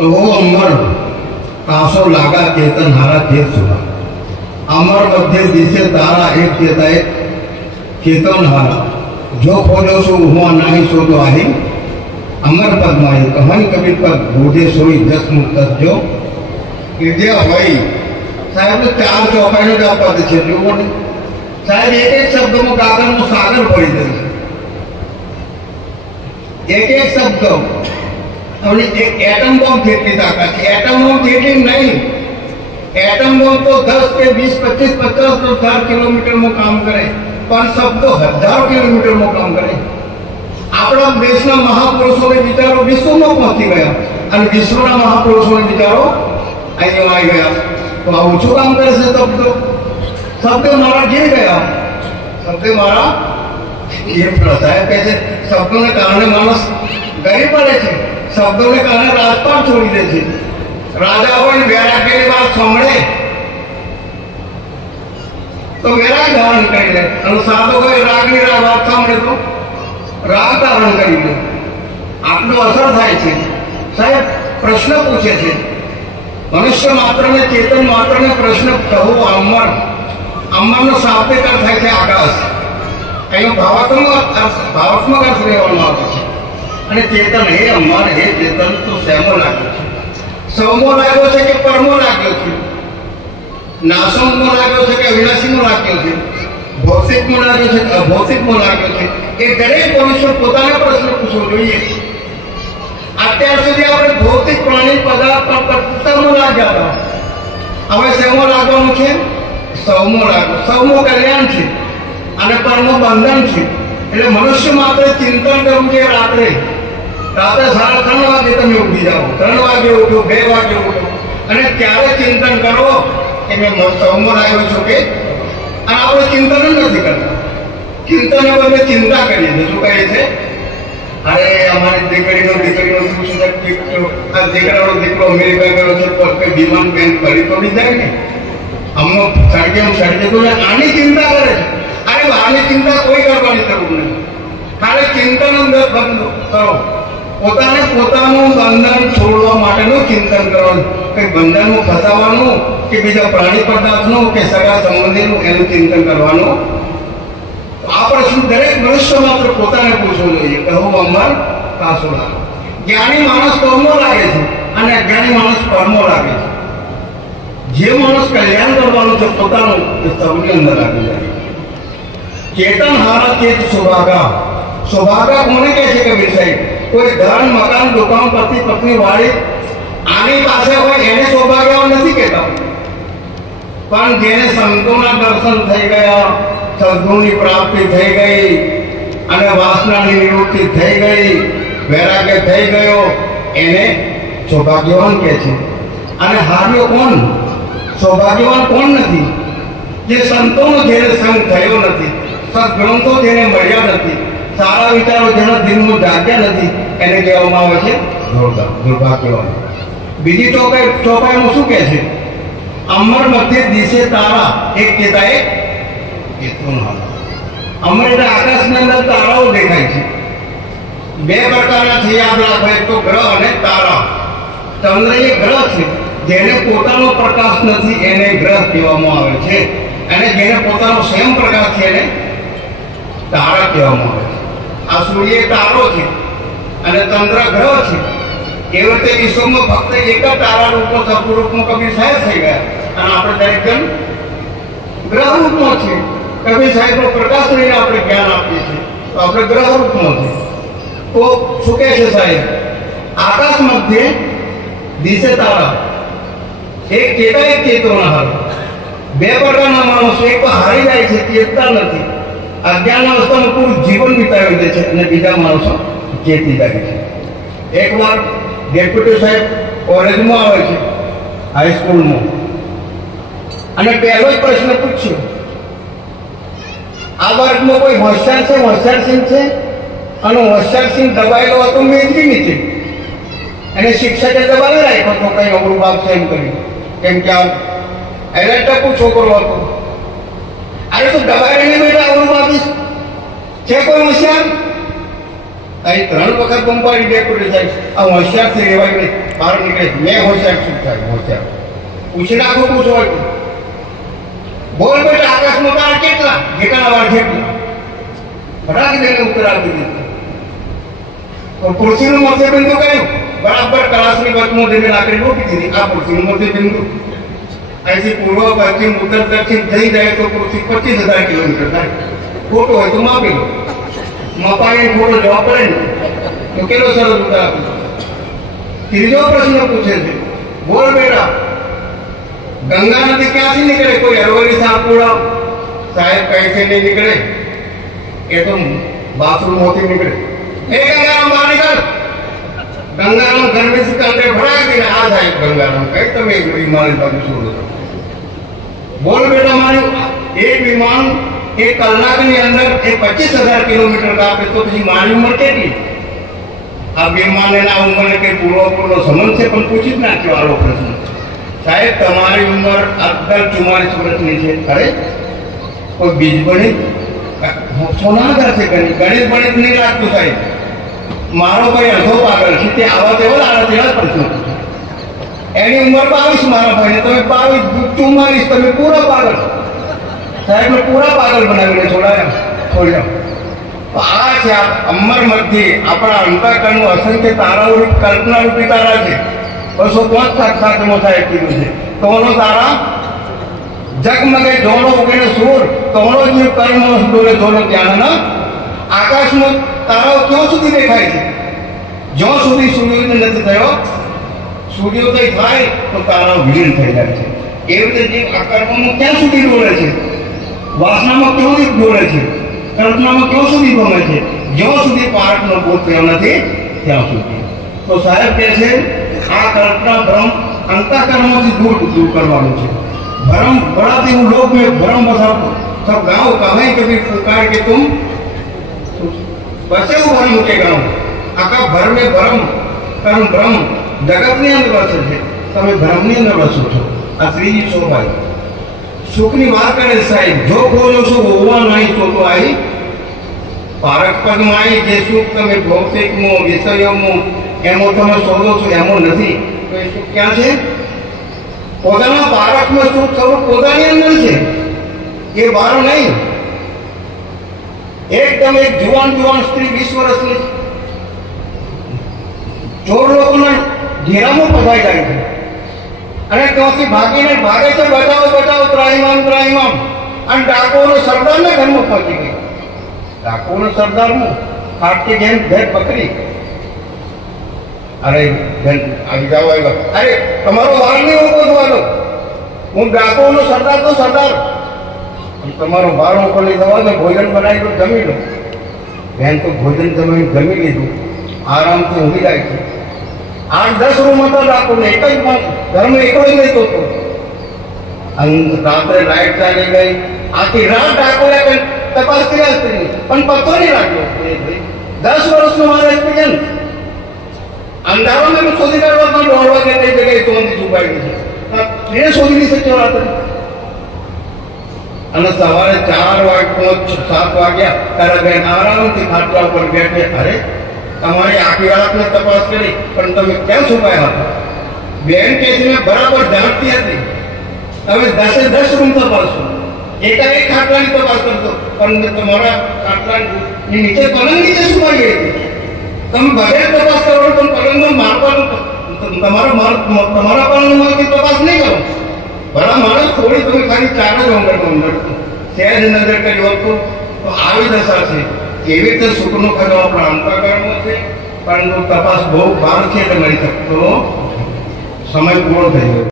हो अमर कासो लागा चेतन हारा चेत सुना अमर मध्य दिशे तारा एक चेता एक चेतन हारा जो खोजो सो हुआ नहीं सो तो आही अमर पद्माई कहानी कबीर पद बूढ़े सोई दस मुक्तस जो विद्या भाई साहब ने चार चौपाई का पद छे लोगों ने साहब एक शब्द में कागज में सागर पड़ी दे एक शब्द हमने एक एटम बम જેટલી તાકાત છે एटम बम જેટલી नहीं एटम बम तो 10 के 20 25 50 तो 4 किलोमीटर में काम करे पर शब्द हजारों किलोमीटर में काम करे આપણા દેશના મહાપુરુષોને વિચારો વિશ્વમાં પહોંચી ગયા અને વિશ્વના મહાપુરુષોને વિચારો અહીંયા આવી ગયા તો આ ઓછું કામ કરે છે શબ્દ મારા ઘેર ગયા શબ્દ મારા ઘેર પ્રસાય કહે છે શબ્દોને કારણે માણસ ગરીબ પડે છે શબ્દોને કારણે રાજપાટ છોડી દે છે રાજા હોય વૈરાગ્યની વાત સાંભળે તો વૈરાગ ધારણ કરી લે અને સાધો હોય રાગની વાત સાંભળે તો રાગ ધારણ કરી લે આટલો અસર થાય છે સાહેબ પ્રશ્ન પૂછે છે મનુષ્ય માત્રને ચેતન માત્રને પ્રશ્ન કહો અમર અમરનો શાબ્દિક અર્થ થાય છે આકાશ એનો ભાવાત્મક અર્થ લેવામાં આવે છે અને ચેતન હે અમર હે ચેતન તો સેમો લાગ્યો છે સૌમો લાગ્યો છે કે પરમો લાગ્યો છે નાશમો લાગ્યો છે કે અવિનાશીમો લાગ્યો છે ભૌતિકમાં લાગ્યો છે કે અભૌતિકમાં લાગ્યો છે એ દરેક મનુષ્ય પોતાને પ્રશ્ન પૂછવો જોઈએ અત્યાર સુધી આપણે ભૌતિક પ્રાણી પદાર્થ પર પ્રતિષ્ઠામાં લાગ્યા હતા હવે સેમો લાગવાનું છે સૌમો લાગ્યો સૌમો કલ્યાણ છે અને પરમો બંધન છે એટલે મનુષ્ય માત્ર ચિંતન કરવું છે રાત્રે 3:30 વાગે તમે ઉઠી જાઓ 3 વાગે ઉઠો 2 વાગે ઉઠો અને ત્યારે ચિંતન કરો કે મેં સૌમો લાગ્યો છું કે અને આપણે ચિંતન જ નથી કરતા ચિંતન બદલે ચિંતા કરીએ છીએ શું કહે છે અરે અમારી દીકરીનો શું આ દીકરાનો દીકરો અમેરિકા ગયો છે કોઈ વિમાન બેન ફરી તોડી જાય ને અમનો સળગે તો આની ચિંતા કરે છે અરે આની ચિંતા કોઈ કરવાની જરૂર નહીં ખાલી ચિંતન બંધ કરો પોતાને પોતાનું બંધન છોડવા માટેનું ચિંતન કરવાનું કંઈ બંધનમાં ફસાવાનું કે બીજા પ્રાણી પદાર્થનું કે સગા સંબંધીનું એનું ચિંતન કરવાનું આ પ્રશ્ન દરેક મનુષ્ય માત્ર પોતાને પૂછવું જોઈએ કહો અમર કાસો લાગે જ્ઞાની માણસ કર્મો લાગે છે અને અજ્ઞાની માણસ કર્મો લાગે છે જે માણસ કલ્યાણ કરવાનું છે પોતાનું એ સૌની અંદર લાગી જાય ચેતન હારા ચેત સૌભાગા સૌભાગા કોને કહે છે કબીર સાહેબ કોઈ ધન મકાન દુકાન પતિ પત્ની વાળી આની પાસે હોય એને સૌભાગ્ય નથી કહેતા પણ જેને સંતોના દર્શન થઈ ગયા સદગુણની પ્રાપ્તિ થઈ ગઈ અને વાસનાની નિવૃત્તિ થઈ ગઈ વૈરાગ્ય થઈ ગયો એને સૌભાગ્યવાન કહે છે અને હાર્યો કોણ સૌભાગ્યવાન કોણ નથી જે સંતોનો જેને સંગ થયો નથી સદગ્રંથો જેને મળ્યા નથી સારા વિચારો જેના દિલમાં જાગ્યા નથી એને કહેવામાં આવે છે દુર્ભાગ્યવાન બીજી ચોપાઈમાં શું કહે છે અમર મધ્ય દિશે તારા એક ચેતા એક અમર એટલે આકાશની અંદર તારાઓ દેખાય છે બે પ્રકારના છે યાદ રાખો એક તો ગ્રહ અને તારા ચંદ્ર એ ગ્રહ છે જેને પોતાનો પ્રકાશ નથી એને ગ્રહ કહેવામાં આવે છે અને જેને પોતાનો સ્વયં પ્રકાશ છે એને તારા કહેવામાં આવે છે આ સૂર્ય તારો છે અને ચંદ્ર ગ્રહ છે એ રીતે વિશ્વમાં ફક્ત એક જ તારા રૂપમાં સપુ રૂપમાં કબીર સાહેબ થઈ ગયા અને આપણે દરેક જણ ગ્રહ રૂપમાં છે કબીર સાહેબનો પ્રકાશ લઈને આપણે જ્ઞાન આપીએ છીએ તો આપણે ગ્રહ રૂપમાં છે તો શું કહે છે સાહેબ આકાશ મધ્ય દિશે તારા એક ચેતા એક ચેતોના હાર બે પ્રકારના માણસો એક તો હારી જાય છે ચેતતા નથી અજ્ઞાન અવસ્થામાં પૂરું જીવન વિતાવી દે છે અને બીજા માણસો ચેતી જાય છે એકવાર ડેપ્યુટી સાહેબ કોલેજમાં આવે છે હાઈસ્કૂલમાં અને પહેલો જ પ્રશ્ન પૂછ્યો આ વર્ગમાં કોઈ હોશિયારસિંહ છે અને હોશિયારસિંહ દબાયેલો હતો મેજની નીચે અને શિક્ષકે દબાવી રાખ્યો તો કઈ અવરું બાપ છે એમ કરી કેમ કે આ એને ટપુ છોકરો હતો અરે તું દબાઈને બેટા અવરું બાપીશ છે કોઈ હોશિયાર અહીં 3 વખત બંપારી ડેપ્યુટી સાહેબ આ હોશિયારથી રહેવાય નહીં, બહાર નીકળે. મેં હોશિયાર છું સાહેબ, હોશિયાર પૂછી નાખો પૂછો બોલ બેટા આકાશમાં તારા કેટલા ઘેટાના વાર જેટલા ફટાકી દઈને ઉત્તર આપી દીધો. તો પૃથ્વીનું મધ્ય બિંદુ કયું? બરાબર કલાસની વચમાં જઈને લાકડી રોકી દીધી. આ પૃથ્વીનું મધ્ય બિંદુ. અહીંથી પૂર્વ પશ્ચિમ ઉત્તર દક્ષિણ થઈ જાય તો પૃથ્વી 25,000 કિલોમીટર થાય. ખોટો હોય તો માપી લો, મપાઈને ખોટો જવાબ પડે ને તો કેટલો સરસ ઉત્તર આપી. ત્રીજો પ્રશ્ન પૂછે છે, બોલ બેટા ગંગા નદી ક્યાંથી નીકળે? કોઈ અરવલ્લી સાતપુડા સાહેબ કહે છે નહીં નીકળે, એ તો બાથરૂમ હોતી નીકળે. એ ગંગારામ બહાર નીકળ. ગંગારામ ઘરની કંડે ભરાય દે. આ સાહેબ ગંગારામ કઈ તમે વિમાન બાજુ છોડો છો? બોલ બેટા મારે એક વિમાન એક કલાકની અંદર એ 25,000 કિલોમીટર કાપે તો પછી મારી ઉંમર કેટલી? આ વિમાન એના ઉંમરને કઈ પૂર્વપૂર્વનો સંબંધ છે? પણ પૂછી જ નાખ્યો આરો પ્રશ્ન. સાહેબ તમારી ઉંમર અત્યારે 44 વર્ષની છે. ખરે કોઈ બીજ ગણિત સોનાગર છે, ગણિત ગણિત નહીં લાગતું સાહેબ. મારો ભાઈ અડધો પાગલ છે, તે આવા તેવા આડા તેવા પ્રશ્નો પૂછે. એની ઉંમર 22, મારા ભાઈને તમે 22 44, તમે પૂરા પાગલ સાહેબ. પૂરા પાગલ બનાવીને છોડ્યા. આ છે અમર મધ્ય આપણા અંતઃકરણનું અસંખ્ય તારાઓ કલ્પના રૂપી તારા છે. 205 સાહેબ કીધું છે. તોનો તારા જગમગે જોડો ઉગેને સૂર, તોનો જીવ કર્મ ડોલે જોડો જ્ઞાન. આકાશમાં તારાઓ ક્યાં સુધી દેખાય છે? જ્યાં સુધી સૂર્યોદય નથી થયો. સૂર્યોદય થાય તો તારાઓ વિલીન થઈ જાય છે. એવી રીતે જીવ આ કર્મમાં ક્યાં સુધી ડોલે છે? વાસનામાં ક્યાં સુધી ડોલે છે? કલ્પનામાં ક્યાં સુધી ભમે છે? જ્યાં સુધી પારકનો બોધ થયો નથી ત્યાં સુધી. તો સાહેબ કહે છે આ કલ્પના ભ્રમ अंतःकरणों दूर दूर करवानो છે. भ्रम बढ़ाते हूँ लोग में भ्रम बसाओ सब गाँव कहे कभी पुकार के तुम बसे हो भ्रम के गाँव आका भर में भ्रम कर्म भ्रम जगत ની અંદર વસે છે. તમે ભ્રમ ની અંદર વસો છો. આ ત્રીજી શોભાઈ સુખની વાત કરે સાહેબ. જો ખોજો છો હોવા નહીં તો તો આવી પારક પદમાં આવી જે સુખ તમે ભૌતિકમાં વિષયોમાં એમાં તમે શોધો છો એમાં નથી. તો એ સુખ ક્યાં છે? પોતાના પારકમાં સુખ સ્વરૂપ પોતાની અંદર છે, એ બારો નહીં. એકદમ એક જુવાન સ્ત્રી 20 વર્ષની ચોર લોકોના ઘેરામાં ફસાઈ જાય છે અને ત્યાંથી ભાગે છે બચાવો ત્રાહિમામ અને ડાકોનો સરદારના ઘરમાં પહોંચી ગઈ. ડાકોનો સરદારનું ખાટકી જેમ ઘર પકડી અરે આવી જાઓ અરે તમારો વાળ નહીં ઉભો થવાનો. હું ડાકોનો સરદાર તો સરદાર તમારો વાળ ઉપર લઈ જવા દો. ભોજન બનાવી દો, જમી લો. બેન તો ભોજન જમી લીધું, આરામથી ઊંઘી જાય છે. 8-10 રૂમ હતા ડાકોને, એક જ ઘરમાં એકલો જ નહીં તો રાત્રે લાઈટ ચાલી ગઈ. આખી રાત ડાકોએ તપાસ કર્યા સ્ત્રીની પણ પતો નહીં લાગ્યો. 10 વર્ષનો મારો એક્સપિરિયન્સ. અંધારો મેં શોધી કાઢવા પણ 1:30 વાગે કઈ જગ્યાએ તોંધી છુપાઈ છે. એને શોધી નહીં શક્યો રાત્રે. અને સવારે 4 વાગ્યા 7 વાગ્યા ત્યારે બેન આરામથી ખાટલા ઉપર બેઠે. અરે તમારી આખી રાતને તપાસ કરી પણ તમે કેમ છુપાયા હતા? બેન કે છે મેં બરાબર જાણતી હતી તમે 10 રૂમ તપાસશો, એકાએક ખાટલાની તપાસ કરશો પણ તમારા ખાટલાની નીચે પલંગ નીચે છુપાઈ ગઈ હતી. તમે બગેર તપાસ કરો પણ પલંગમાં મારવાનું તમારા પલંગમાંથી તપાસ નહીં કરો. ભલા માણસ થોડી તમે ખાલી 4 જ અંદર સહેજ નજર કરી હોત તો આવી દશા છે. એવી રીતે સુખનો ખરો આપણા અંતઃકરણમાં છે પરંતુ તપાસ બહુ બહાર છે એટલે મળી શકતો સમય પૂરો થઈ ગયો.